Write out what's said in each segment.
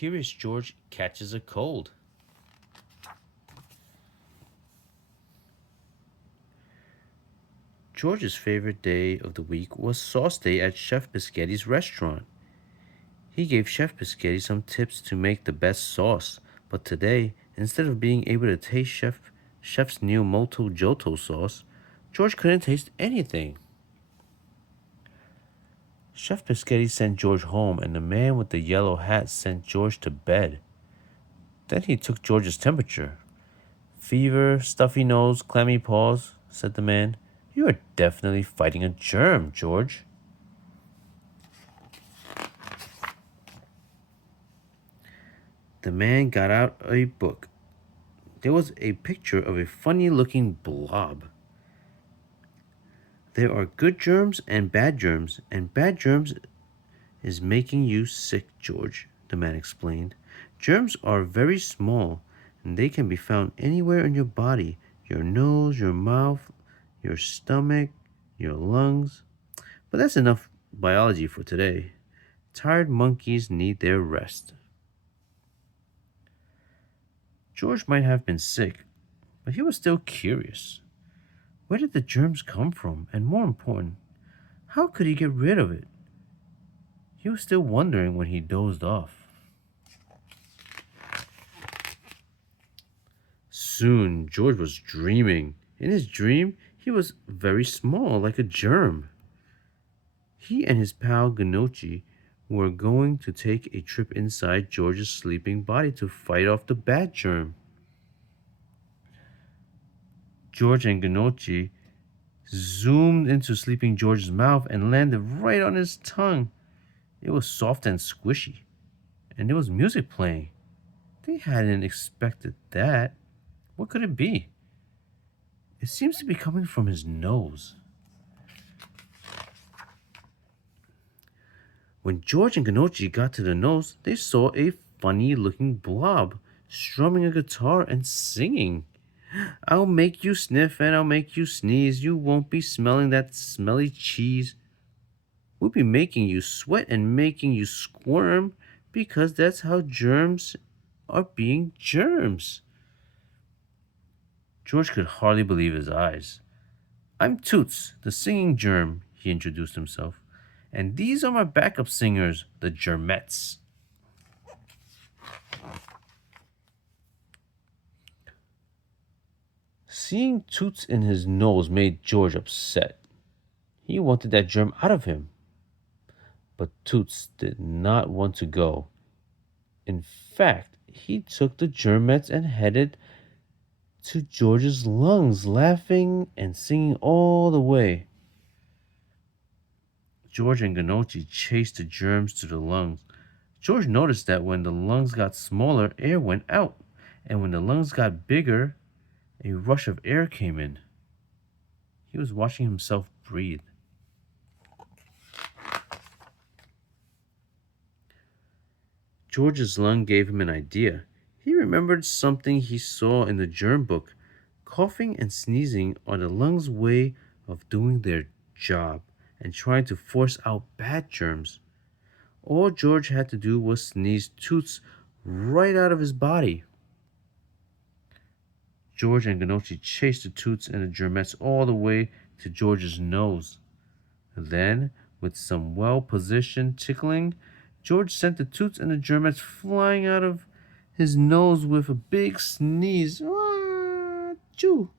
Curious George catches a cold. George's favorite day of the week was sauce day at Chef Biscotti's restaurant. He gave Chef Biscotti some tips to make the best sauce, but today, instead of being able to taste Chef's new Moto Joto sauce, George couldn't taste anything. Chef Biscotti sent George home, and the man with the yellow hat sent George to bed. Then he took George's temperature. Fever, stuffy nose, clammy paws, said the man. You are definitely fighting a germ, George. The man got out a book. There was a picture of a funny looking blob. There are good germs, and bad germs is making you sick, George, the man explained. Germs are very small, and they can be found anywhere in your body: your nose, your mouth, your stomach, your lungs. But that's enough biology for today. Tired monkeys need their rest. George might have been sick, but he was still curious. Where did the germs come from? And more important, how could he get rid of it? He was still wondering when he dozed off. Soon, George was dreaming. In his dream, he was very small, like a germ. He and his pal Gnocchi were going to take a trip inside George's sleeping body to fight off the bad germ. George and Gnocchi zoomed into sleeping George's mouth and landed right on his tongue. It was soft and squishy, and there was music playing. They hadn't expected that. What could it be? It seems to be coming from his nose. When George and Gnocchi got to the nose, they saw a funny looking blob strumming a guitar and singing. I'll make you sniff and I'll make you sneeze. You won't be smelling that smelly cheese. We'll be making you sweat and making you squirm because that's how germs are being germs. George could hardly believe his eyes. I'm Toots, the singing germ, he introduced himself. And these are my backup singers, the Germettes. Seeing Toots in his nose made George upset. He wanted that germ out of him. But Toots did not want to go. In fact, he took the Germettes and headed to George's lungs, laughing and singing all the way. George and Gnocchi chased the germs to the lungs. George noticed that when the lungs got smaller, air went out, and when the lungs got bigger, a rush of air came in. He was watching himself breathe. George's lung gave him an idea. He remembered something he saw in the germ book. Coughing and sneezing are the lungs' way of doing their job and trying to force out bad germs. All George had to do was sneeze Toots right out of his body. George and Gnocchi chased the Toots and the Germettes all the way to George's nose. Then, with some well-positioned tickling, George sent the Toots and the Germettes flying out of his nose with a big sneeze. Ah, choo!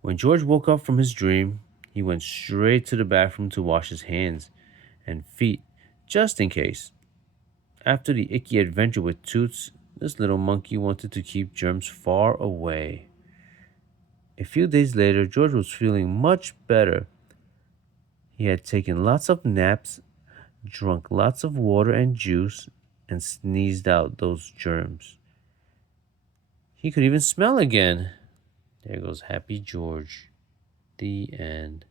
When George woke up from his dream, he went straight to the bathroom to wash his hands and feet, just in case. After the icky adventure with Toots, this little monkey wanted to keep germs far away. A few days later, George was feeling much better. He had taken lots of naps, drunk lots of water and juice, and sneezed out those germs. He could even smell again. There goes Happy George. The end.